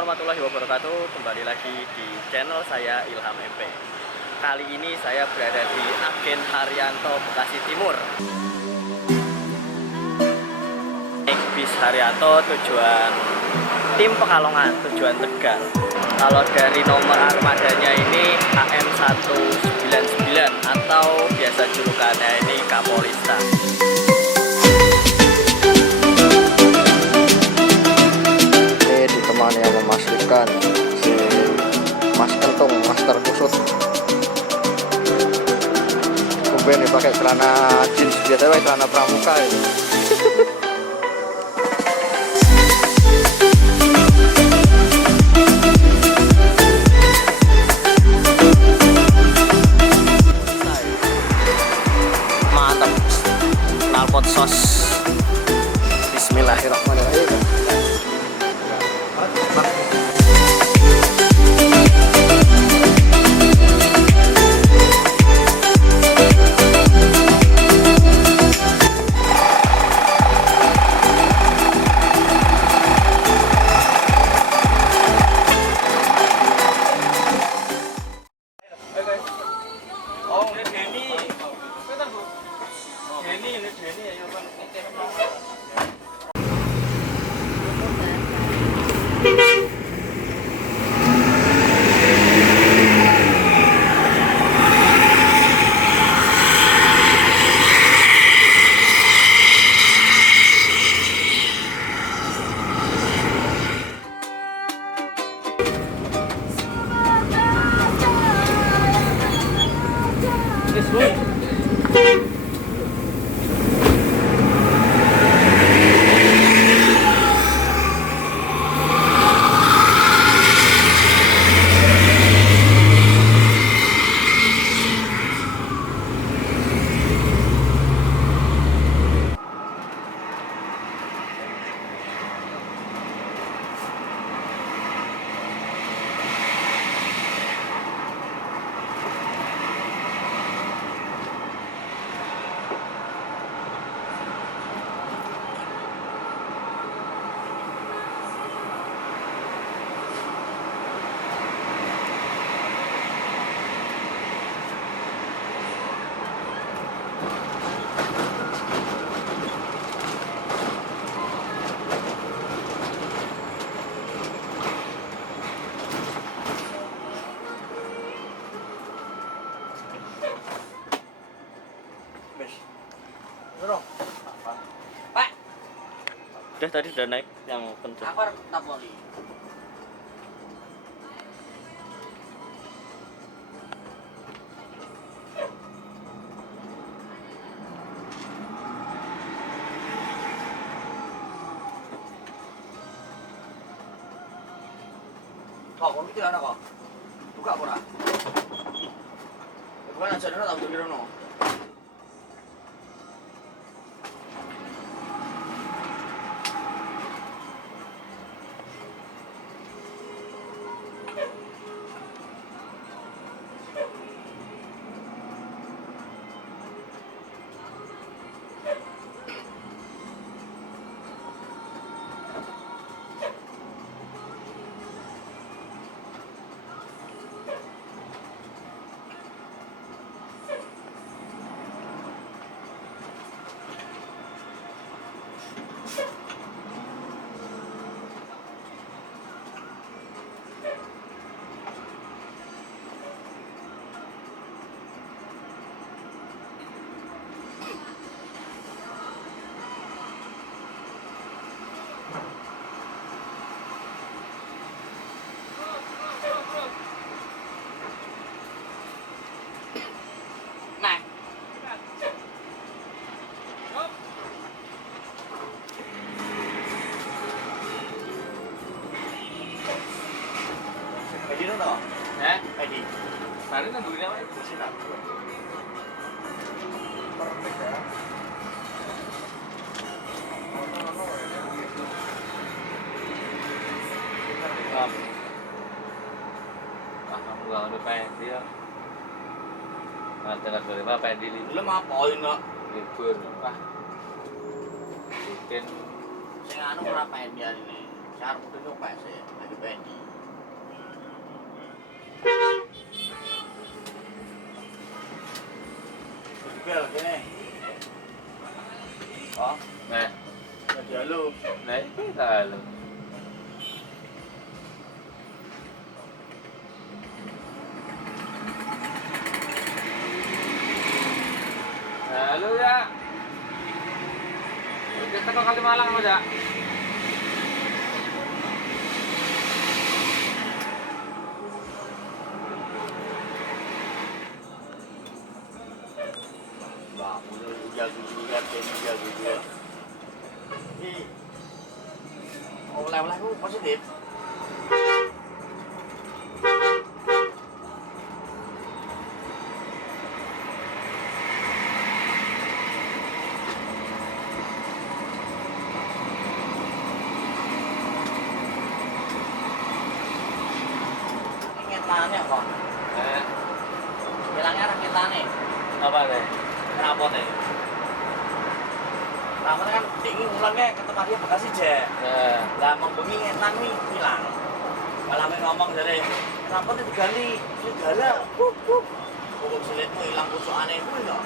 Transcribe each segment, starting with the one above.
warahmatullahi wabarakatuh. Kembali lagi di channel saya Ilham MP. Kali ini saya berada di Agen Haryanto Bekasi Timur. Naik bis Haryanto tujuan tim Pekalongan, tujuan Tegal. Kalau dari nomor armadanya ini AM199 atau biasa julukannya ini Kapolista. Yang memastikan si Mas Kentung, Master Kusut. Kemudian dipakai celana jeans biasa, celana pramuka ya. Mantap, knalpot sos. Bismillahirrahmanirrahim. Pak, Tadi udah naik yang penting. aku harus tapoli. Kok kamu itu anak kok? Buka pura. Bukan aja dulu tak betul no. Ini no, ID. Hari ini nungguin apa? Di sini. Perfect ya. Kamu gak ada pengen dia. Nah, tengah sore apa pengen di Lu mau apain enggak? libur. Wah, bikin Saya anu ora pengen dia ini. Saya arep kudu nyopet sih. di Pendi. Bel kene. Oh, Nah, jadi halo. nah ini lalu. Halo ya. Kita ke Kalimalang Mas ya. Wah, udah jago juga, ini jago juga. Ini oleh-oleh aku positif. Ngetane kok. Eh, Bilangnya orang ngetane. apa deh? Kenapa nih? Ramon kan ingin ngulangnya ke tempat dia Bekasi je. Nah, Lah membengi ngetan nih hilang. Malah ngomong dari kenapa nih digali segala. Pokok selitmu hilang pucuk aneh pun no.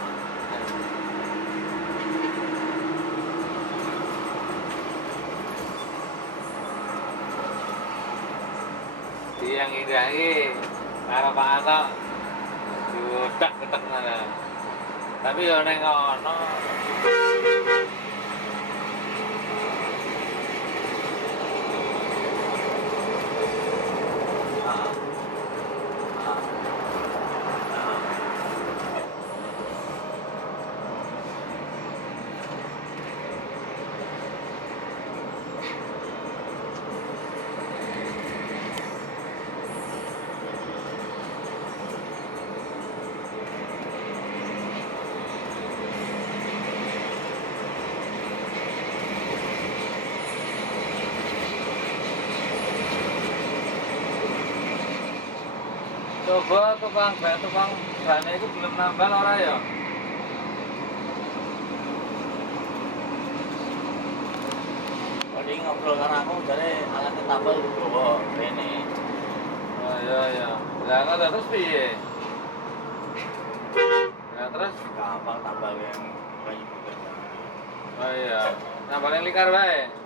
yang indah ini karo Pak Anto diudak-udak mana. Tapi yo ning ngono. Coba tukang ban itu belum nambah ora ya? Kalau dia ngobrol karena aku dari alatnya tabel bawa ini. Oh iya iya. Lah kok terus piye? Nah terus Gampang tabel yang banyak juga. oh iya. Nambah yang lingkar wae.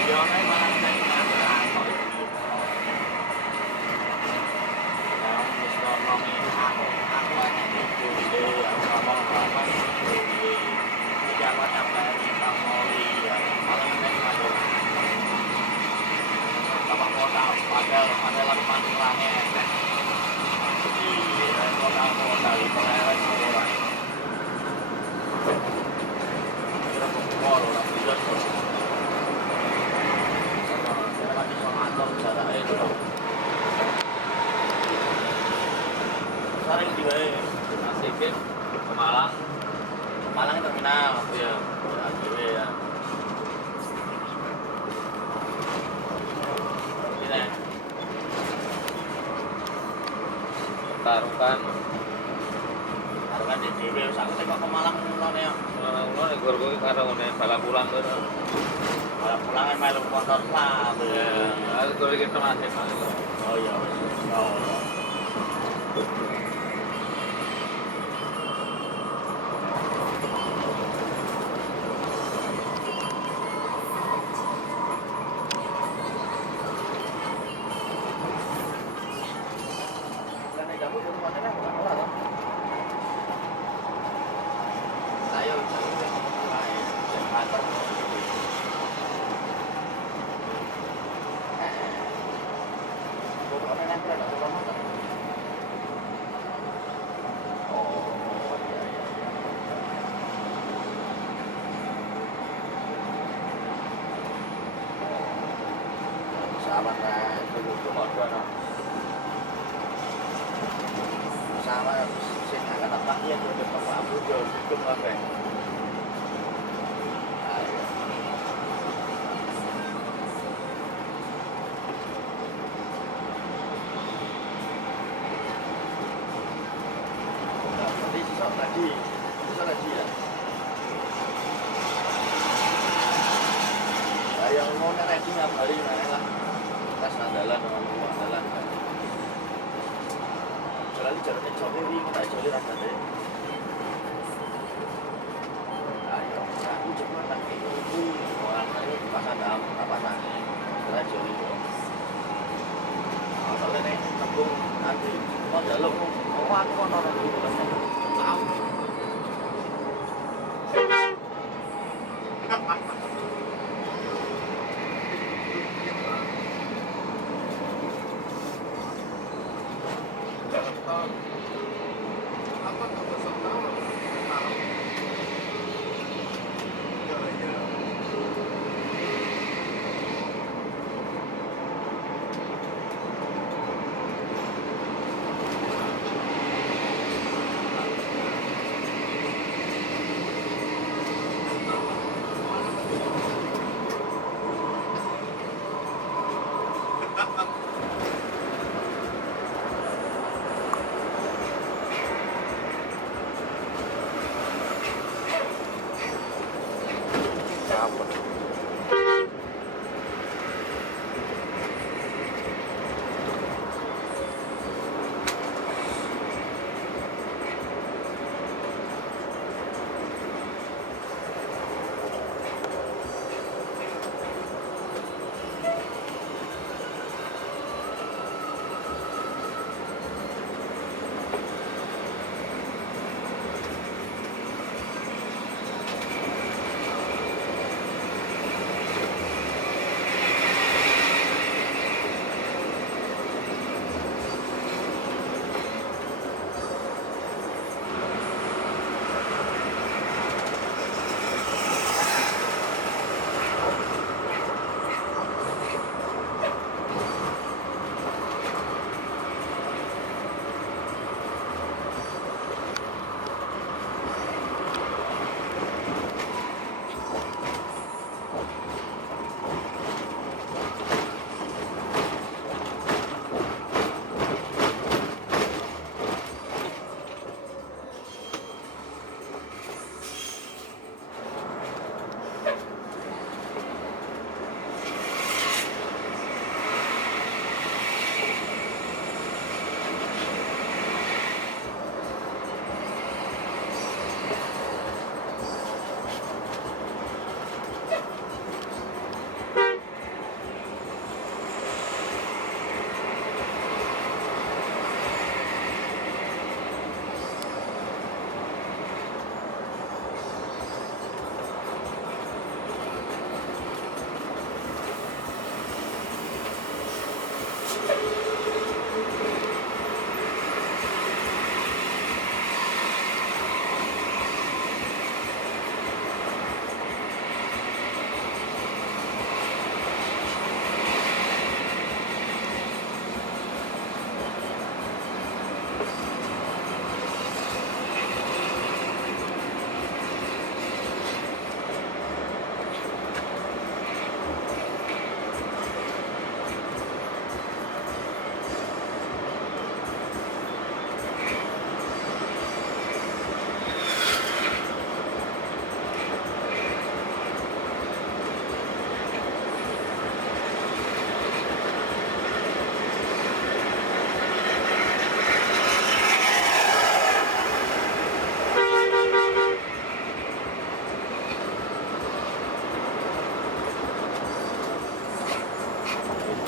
iya nek malah nek kantor iki. Ya wis ngomong aku aja gitu aku ngomong apa iki. Iki aku sampai kita moli ya. Malah nek ngadu. Apa kota padahal aku mandi langit. Iya, kota itu lewat orang. Kira pokok orang bisa tuh. Saya lagi mengatur jarak itu loh. Sering juga Nasikin ke Malang. Malang terminal. Iya. Ya, gitu ya. Ini Tarukan. harga di DW, aku kok ke Malang ngono ya. Ngono nek gue karo ngene bala pulang kono. Malah pulangan melu motor lah. Ya, aku gue iki teman sih. Oh iya wis. Oh. Kan kamu di rumah mana enggak kalah kan? Ayo, lain kantor. Bukan nanti ada rumah kan? Oh, iya iya. Sahabat kan, dulu keluarga no. Sama sing akan apa dia tuh Bapak Abu Jor itu ngapain? Tadi susah lagi ya. Yang mau ngereking apa hari mana lah? Tas andalan, andalan. Selalu jalannya jauh ini kita jauh rasa deh. Ayo, aku cuma tak itu orang ini pasang dalam apa nanti, kita jauh itu. Soalnya nih tembung nanti mau jaluk, mau aku nonton dulu tahu.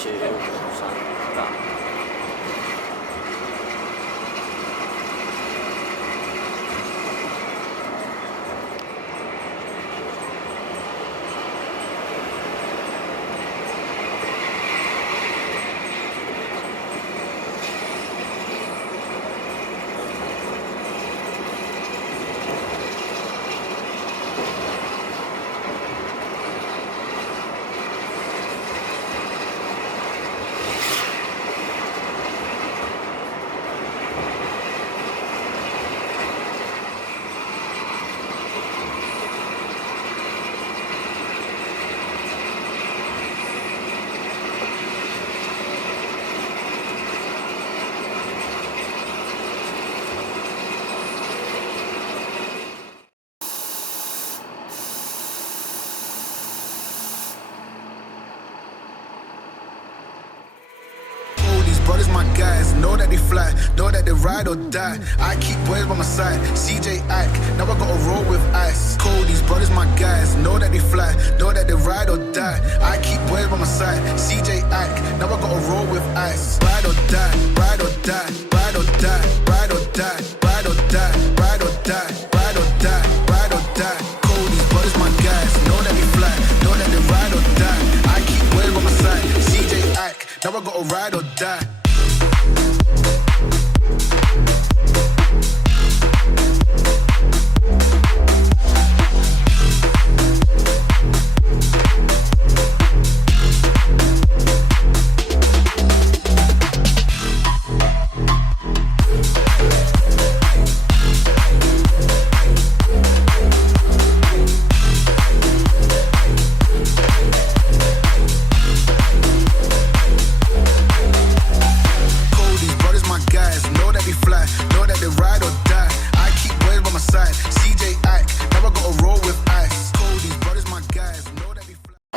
CJU Nusantara. Brothers, my guys, know that they fly, know that they ride or die. I keep boys by my side, CJ Ike, now I gotta roll with ice. Cody's brothers, my guys, know that they fly, know that they ride or die. I keep boys by my side, CJ Ike, now I gotta roll with ice. Ride or die, ride or die, ride or die, ride or die, ride or die, ride or die, ride or die, ride or die. Cody's brothers, my guys, know that they fly, know that they ride or die. I keep boys by my side, CJ Ike, now I gotta ride or die.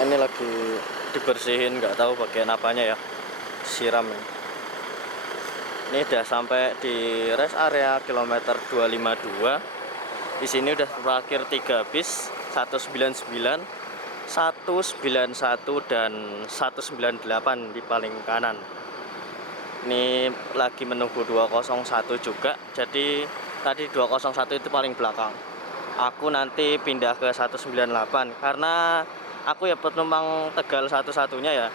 Ini lagi dibersihin, nggak tahu bagian apanya ya, siram. Ini udah sampai di rest area kilometer 252. Di sini udah terakhir 3 bis, 199, 191 dan 198 di paling kanan. Ini lagi menunggu 201 juga. Jadi tadi 201 itu paling belakang. Aku nanti pindah ke 198 karena aku ya penumpang Tegal satu-satunya ya.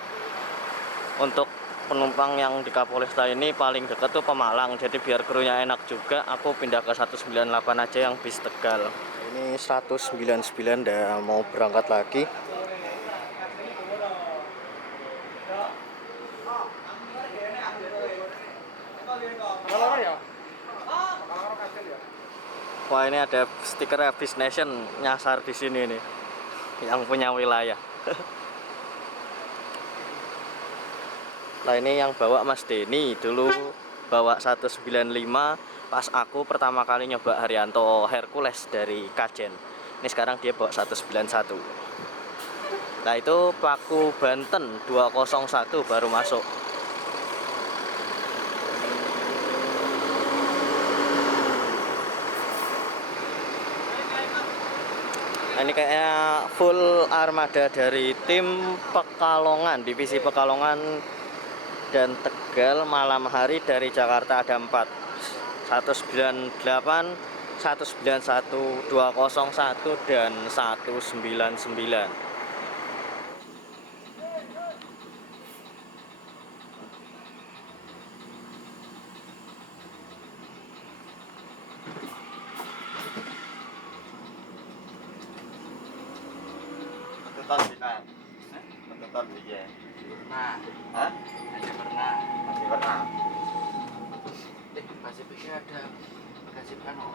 Untuk penumpang yang di Kapolesta ini paling dekat tuh Pemalang. Jadi biar krunya enak juga, aku pindah ke 198 aja yang bis Tegal. Ini 199 udah mau berangkat lagi. Wah, ini ada stiker Bis Nation nyasar di sini nih, yang punya wilayah. Nah, ini yang bawa Mas Denny, dulu bawa 195 pas aku pertama kali nyoba Haryanto Hercules dari Kajen. Ini sekarang dia bawa 191. Nah, itu Paku Banten 201 baru masuk. Ini kayaknya full armada dari tim Pekalongan, divisi Pekalongan dan Tegal. Malam hari dari Jakarta ada 4, 198, 191, 201 dan 199. Betul Sinan. Betul dia. Nah, Hah? hanya pernah. Masih pernah. Pasifiknya ada Pasifik anu.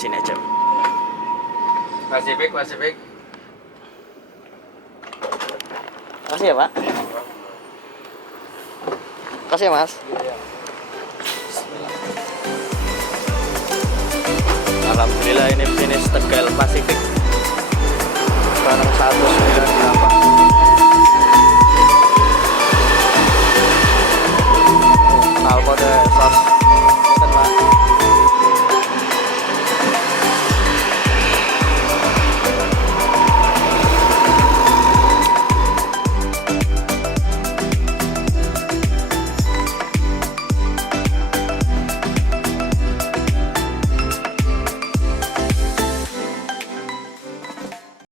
sini aja. Pasifik, Pasifik. Makasih ya Pak. Makasih ya Mas. Alhamdulillah ini finish Tegal Pasifik bareng 198.